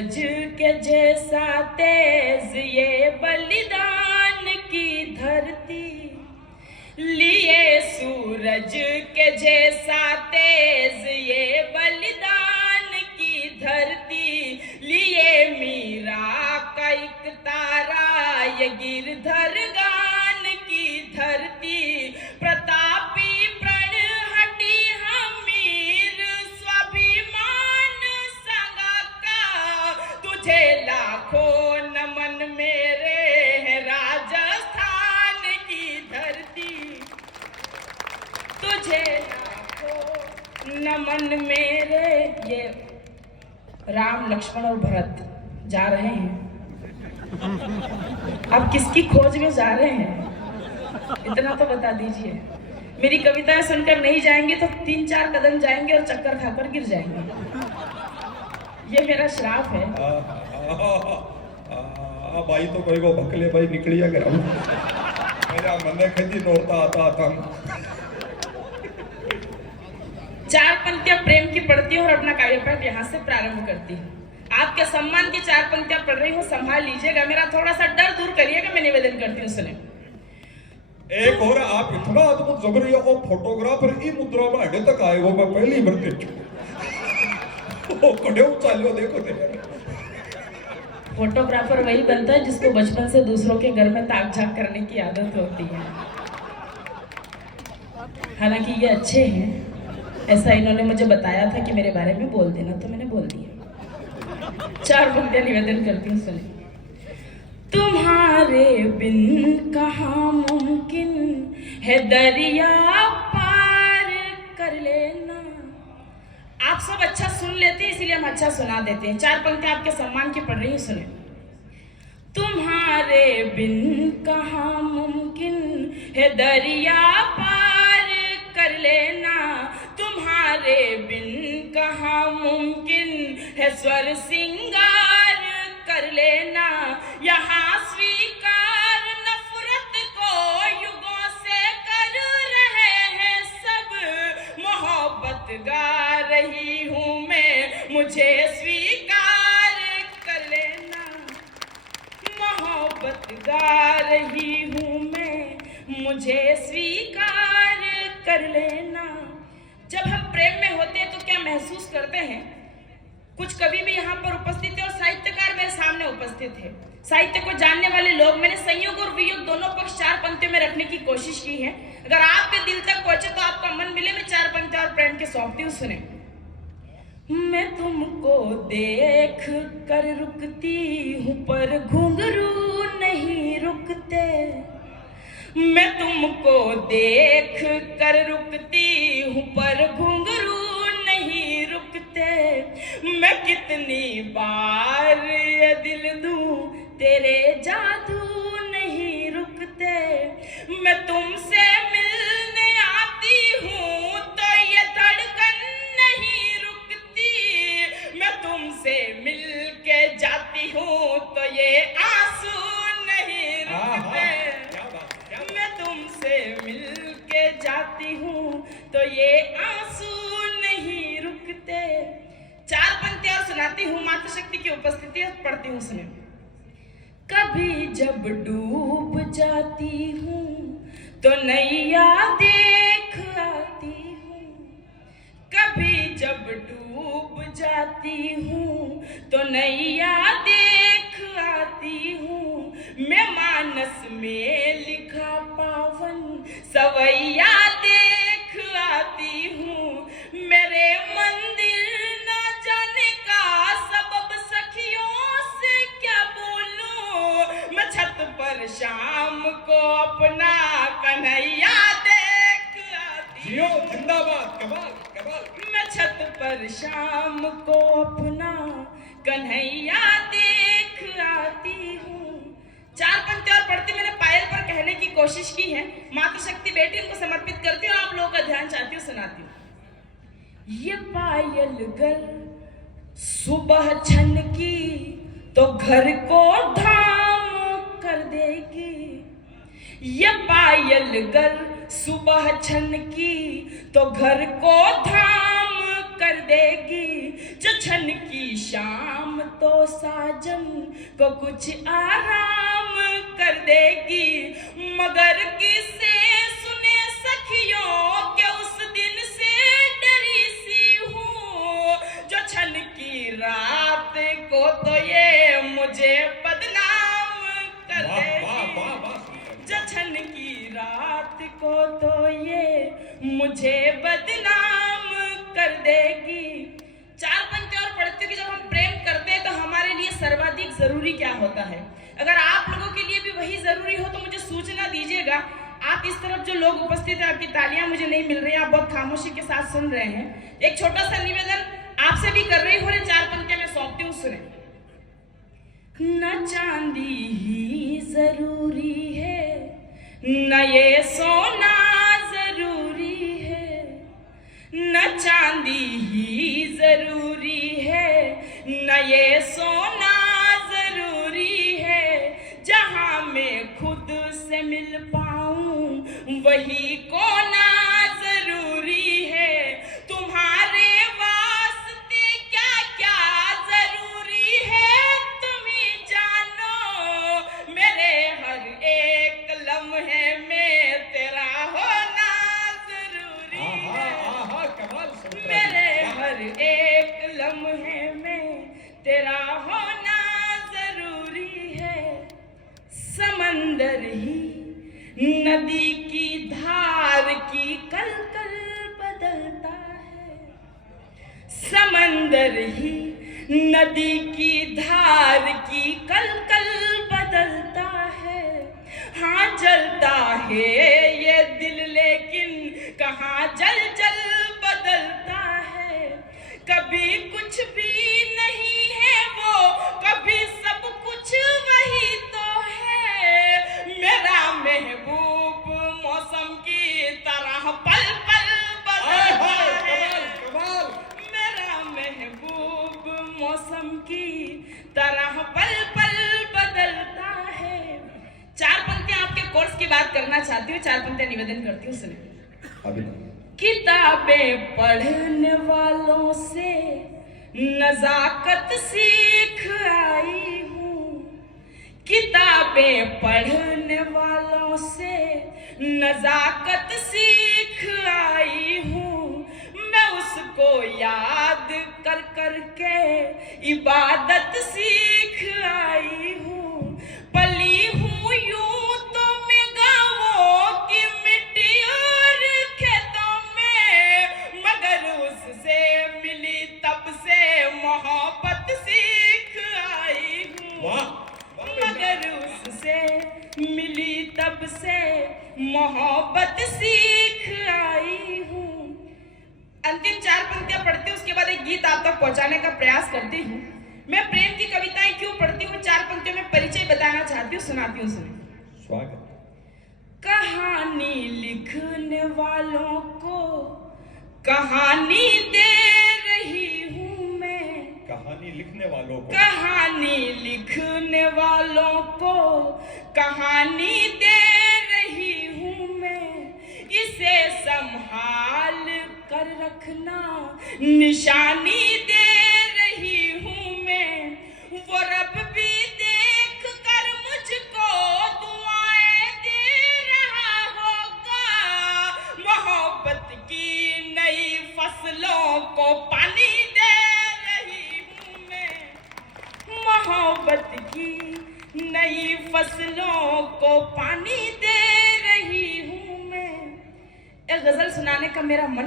के जैसा तेज ये बलिदान की धरती, लिए सूरज के जैसा तेज ये बलिदान की धरती, लिए मीरा का एक तारा ये गिरधर गान की धरती, प्रतापी प्रण हटी हमीर स्वाभिमान संगा का, तुझे लाखों नमन मेरे है राजस्थान की धरती, तुझे लाखों नमन मेरे। ये राम लक्ष्मण और भरत जा रहे हैं, अब किसकी खोज में जा रहे हैं इतना तो बता दीजिए। मेरी कविताएं सुनकर नहीं जाएंगे तो 3-4 कदम जाएंगे और चक्कर खाकर गिर जाएंगे, ये मेरा श्राप है। भाई तो कोई को भकले भाई निकलिया कर मेरा मन खदी नोड़ता आता था। 4 पंक्तियां प्रेम की पढ़ती हूँ और अपना कार्यपाठ यहाँ से प्रारंभ करती हूँ। आपके सम्मान की 4 पंक्तियां पढ़ रही हूँ, संभाल लीजिएगा, मेरा थोड़ा सा डर दूर करिएगा, मैं निवेदन करती हूँ, सुने। एक और आप इतना अद्भुत जबरी और फोटोग्राफर ई मुद्रा में अड़े तक आए वो मैं पहली बार देख ओ कड़े चालियो देखो ते फोटोग्राफर वही बनता है जिसको बचपन से दूसरों के घर में ताक झाक करने की आदत होती है। हालांकि ये अच्छे हैं, ऐसा इन्होंने मुझे बताया था कि मेरे बारे में बोल देना, तो मैंने बोल दिया। 4 पंक्तियां निवेदन करती हूँ, सुने। तुम्हारे बिन कहाँ मुमकिन है दरिया पार कर लेना। आप सब अच्छा सुन लेते हैं इसीलिए हम अच्छा सुना देते हैं। 4 पंक्तियां आपके सम्मान की पढ़ रही हूँ, सुने। तुम्हारे बिन कहाँ मुमकिन है दरिया पार कर लेना, तुम्हारे बिन कहाँ मुमकिन है स्वर सिंगार कर लेना, यहाँ स्वीकार नफरत को युगों से कर रहे हैं सब, मोहब्बत गा रही हूँ मैं, मुझे स्वीकार कर लेना, मोहब्बत गा रही हूँ मैं, मुझे स्वीकार कर लेना। जब हम प्रेम में होते हैं तो क्या महसूस करते हैं? कुछ कवि भी यहाँ पर उपस्थित थे और साहित्यकार मेरे सामने उपस्थित थे, साहित्य को जानने वाले लोग। मैंने संयोग और वियोग दोनों पक्ष 4 पंक्तियों में रखने की कोशिश की है। अगर आपके दिल तक पहुंचे तो आपका मन मिले, मैं 4 पंक्तियां और प्रेम के सौंपती हूँ, सुने। मैं तुमको देख कर रुकती हूँ पर घुंघरू नहीं रुकते, मैं तुमको देख कर रुकती हूँ पर घुंघरू नहीं रुकते, मैं कितनी बार ये दिल दूं तेरे जादू नहीं रुकते, मैं तुमसे मिलने आती हूँ तो ये धड़कन नहीं रुकती, मैं तुमसे मिल के जाती हूँ तो ये आंसू नहीं रुकते, मैं तुमसे मिल के जाती हूँ तो ये आंसू नहीं रुकते। 4 पंक्तियां और सुनाती हूँ, मातृशक्ति की उपस्थिति पढ़ती हूँ, सुने। कभी जब डूब जाती हूँ तो नैया देख आती हूँ, कभी जब डूब जाती हूँ तो नैया देख आती हूँ, मैं मानस में लिखा पावन सवैया देख आती हूँ, मेरे मंदिर न जाने का सबब सखियों से क्या बोलूं, मैं छत पर शाम को अपना कन्हैया देख आती हूँ, जिंदाबाद, कमाल कमाल। मैं छत पर शाम को अपना कन्हैया देख आती हूँ। 4 पंक्तियां और पढ़ती मैंने पायल पर कहने की कोशिश की है, मातृशक्ति बेटी उनको समर्पित करती हूँ, आप लोगों का ध्यान चाहती हूँ, सुनाती हूँ। ये पायल गर सुबह छन की तो घर को धाम कर देगी, ये पायल गर सुबह छन की तो घर को धाम कर कर देगी। जो क्षण की शाम तो साजन को कुछ आराम कर देगी। मगर किसे सुने सखियों के उस दिन से डरी सी हूँ। जो क्षण की रात को तो ये मुझे बदनाम कर देगी। जो क्षण की रात को तो ये मुझे बदनाम कर देगी। चार पंक्तियां और पढ़ती हूँ कि जब हम प्रेम करते हैं तो हमारे लिए सर्वाधिक जरूरी क्या होता है। अगर आप लोगों के लिए भी वही जरूरी हो तो मुझे सूचना दीजिएगा। आप इस तरफ जो लोग उपस्थित हैं, आपकी तालियां मुझे नहीं मिल रही हैं, आप बहुत खामोशी के साथ सुन रहे हैं। एक छोटा सा निवेदन आपसे भी कर रही हूँ, चार पंक्तियां मैं सौंपती हूँ, सुने। न चांदी ही जरूरी है, न ये सोना जरूरी है। न चांदी ही जरूरी है, न ये सोना जरूरी है। जहां मैं खुद से मिल पाऊं वही कोना जरूरी है। तुम्हारे वास्ते क्या क्या जरूरी है तुम ही जानो। मेरे हर एक लम्हे में तेरा होना जरूरी है। मेरे हर एक लम्हे में तेरा होना जरूरी है। समंदर ही नदी की धार की कल कल बदलता है। समंदर ही नदी की धार की कल कल बदलता है। हाँ जलता है ये दिल लेकिन कहाँ जल जल बदलता है। कभी कुछ भी नहीं है वो, कभी सब कुछ वही तो है। मेरा महबूब मौसम की तरह पल पल बदलता है। मेरा महबूब मौसम की तरह पल पल बदलता है। चार पंक्तियां आपके कोर्स की बात करना चाहती हूँ, चार पंक्तियां निवेदन करती हूँ, सुनिए। किताबें पढ़ने वालों से नजाकत सीख आई हूँ। किताबें पढ़ने वालों से नजाकत सीख आई हूँ। मैं उसको याद कर कर के इबादत सीख आई हूँ। पली हूँ यूं तो मैं गाँवों की मिट्टी और खेतों में, मगर उससे मिली तब से मोहब्बत सीख आई हूँ। मगर उससे मिली तब से मोहब्बत सीख आई हूँ। अंतिम चार पंक्तियां पढ़ती हूँ, उसके बाद एक गीत आप तक पहुंचाने का प्रयास करती हूँ। मैं प्रेम की कविताएं क्यों पढ़ती हूँ, चार पंक्तियों में परिचय बताना चाहती हूँ, सुनाती हूँ, सुनिए। स्वागत। कहानी लिखने वालों को कहानी दे रही हूँ मैं। कहानी लिखने वालों को, कहानी लिखने वालों को कहानी दे रही हूँ मैं। इसे संभाल कर रखना निशानी दे रही हूँ मैं। वो रब भी देख कर मुझको दुआएं दे रहा होगा। मोहब्बत की नई फसलों को पानी दे रही हूँ मैं। मोहब्बत की नई फसलों को पानी दे रही हूँ मैं। एक गजल सुनाने का मेरा मन